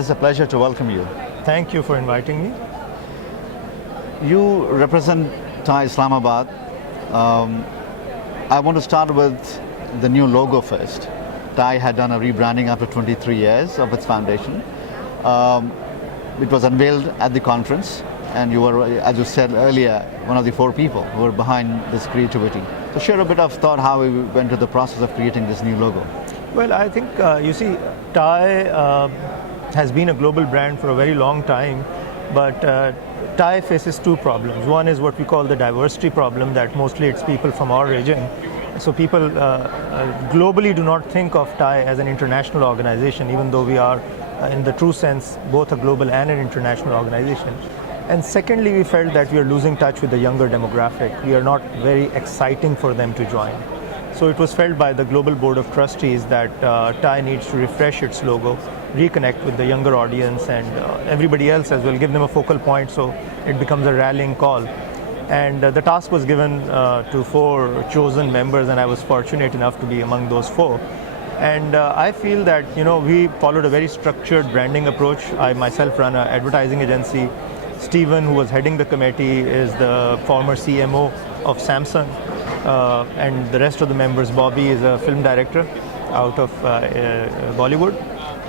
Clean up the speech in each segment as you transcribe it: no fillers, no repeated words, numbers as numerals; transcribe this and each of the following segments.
it's a pleasure to welcome you. Thank you for inviting me. You represent TiE Islamabad. I want to start with the new logo first. TiE had done a rebranding after 23 years of its foundation. It was unveiled at the conference, and you were, as you said earlier, one of the 4 people who were behind this creativity. So share a bit of thought how we went through the process of creating this new logo. Well, I think, you see, TiE has been a global brand for a very long time, but TiE faces 2 problems. One is what we call the diversity problem, that mostly it's people from our region. So people globally do not think of TiE as an international organization, even though we are, in the true sense, both a global and an international organization. And secondly, we felt that we are losing touch with the younger demographic. We are not very exciting for them to join. So it was felt by the Global Board of Trustees that TiE needs to refresh its logo, reconnect with the younger audience and everybody else as well, give them a focal point so it becomes a rallying call. And the task was given to 4 chosen members, and I was fortunate enough to be among those 4. And I feel that, we followed a very structured branding approach. I myself run an advertising agency. Stephen, who was heading the committee, is the former CMO of Samsung. And the rest of the members, Bobby is a film director out of Bollywood.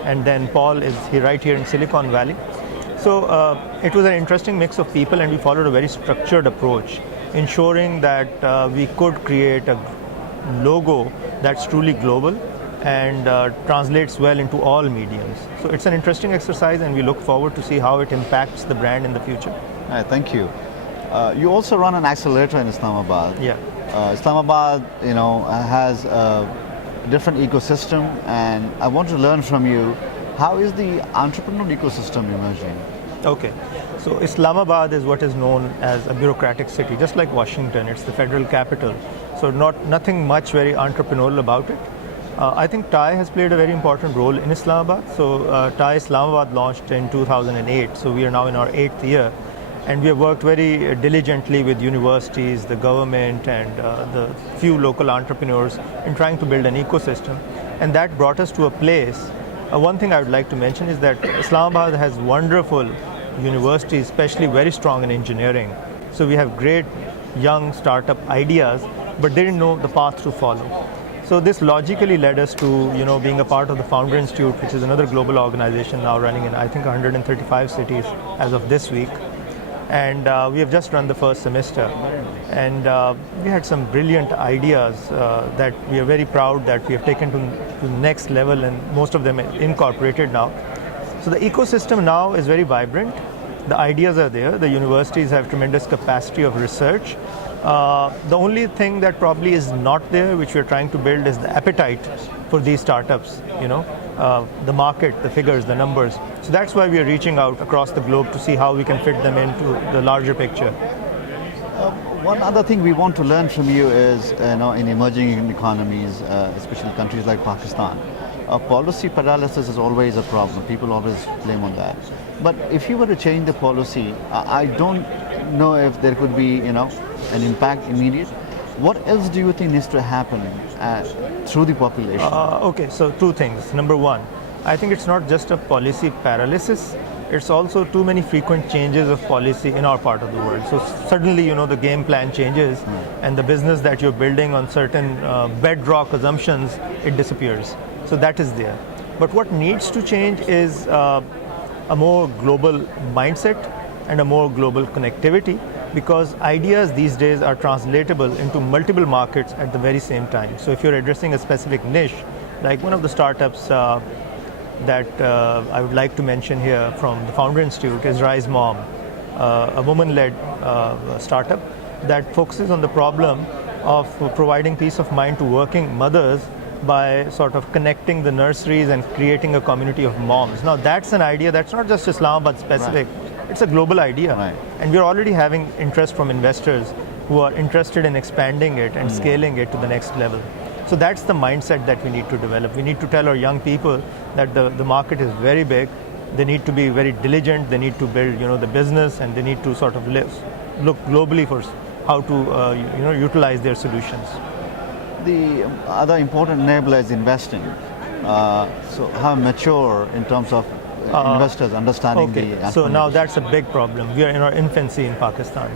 And then Paul is right here in Silicon Valley. So it was an interesting mix of people, and we followed a very structured approach, ensuring that we could create a logo that's truly global and translates well into all mediums. So it's an interesting exercise, and we look forward to see how it impacts the brand in the future. All right, thank you. You also run an accelerator in Islamabad. Yeah. Islamabad, has a different ecosystem, and I want to learn from you, how is the entrepreneurial ecosystem emerging? Okay, so Islamabad is what is known as a bureaucratic city, just like Washington. It's the federal capital, so nothing much very entrepreneurial about it. I think TiE has played a very important role in Islamabad. So TiE Islamabad launched in 2008, so we are now in our 8th year. And we have worked very diligently with universities, the government, and the few local entrepreneurs in trying to build an ecosystem. And that brought us to a place. One thing I would like to mention is that Islamabad has wonderful universities, especially very strong in engineering. So we have great young startup ideas, but they didn't know the path to follow. So this logically led us to, being a part of the Founder Institute, which is another global organization now running in, I think, 135 cities as of this week. And we have just run the first semester. And we had some brilliant ideas that we are very proud that we have taken to the next level, and most of them are incorporated now. So the ecosystem now is very vibrant. The ideas are there. The universities have tremendous capacity of research. The only thing that probably is not there, which we're trying to build, is the appetite for these startups, the market, the figures, the numbers. So that's why we are reaching out across the globe to see how we can fit them into the larger picture. One other thing we want to learn from you is, in emerging economies, especially countries like Pakistan, policy paralysis is always a problem. People always blame on that. But if you were to change the policy, I don't know if there could be, an impact immediate. What else do you think needs to happen through the population? Okay, so 2 things. Number 1, I think it's not just a policy paralysis. It's also too many frequent changes of policy in our part of the world. So suddenly, the game plan changes, and the business that you're building on certain bedrock assumptions, it disappears. So that is there. But what needs to change is a more global mindset and a more global connectivity, because ideas these days are translatable into multiple markets at the very same time. So if you're addressing a specific niche, like one of the startups that I would like to mention here from the Founder Institute is Rise Mom, a woman-led startup that focuses on the problem of providing peace of mind to working mothers by sort of connecting the nurseries and creating a community of moms. Now that's an idea that's not just Islamabad specific. Right. It's a global idea. Right. And we're already having interest from investors who are interested in expanding it and scaling it to the next level. So that's the mindset that we need to develop. We need to tell our young people that the market is very big. They need to be very diligent. They need to build, the business, and they need to sort of look globally for how to, utilize their solutions. The other important enabler is investing. So how mature in terms of investors understanding Okay, the so now entrepreneurship? that's a big problem. We are in our infancy in Pakistan.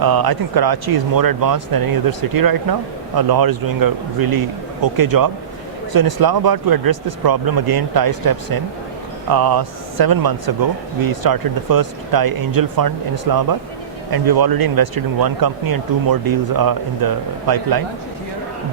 I think Karachi is more advanced than any other city right now. Lahore is doing a really okay job. So in Islamabad, to address this problem, again, TiE steps in. 7 months ago, we started the first TiE angel fund in Islamabad, and we've already invested in one company and 2 more deals in the pipeline.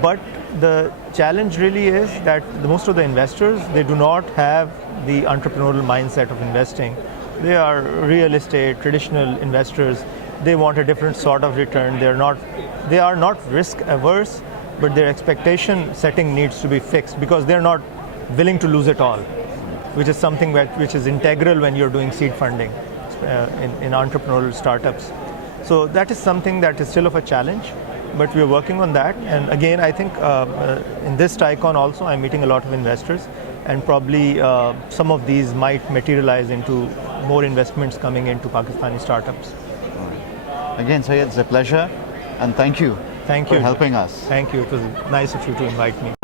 But the challenge really is that most of the investors, they do not have the entrepreneurial mindset of investing. They are real estate, traditional investors. They want a different sort of return. They are not risk averse, but their expectation setting needs to be fixed because they're not willing to lose it all, which is something which is integral when you're doing seed funding in entrepreneurial startups. So that is something that is still of a challenge, but we're working on that. And again, I think in this atTiEcon also, I'm meeting a lot of investors, and probably some of these might materialize into more investments coming into Pakistani startups. Again, Syed, it's a pleasure, and thank you. Thank for you helping us. Thank you. It was nice of you to invite me.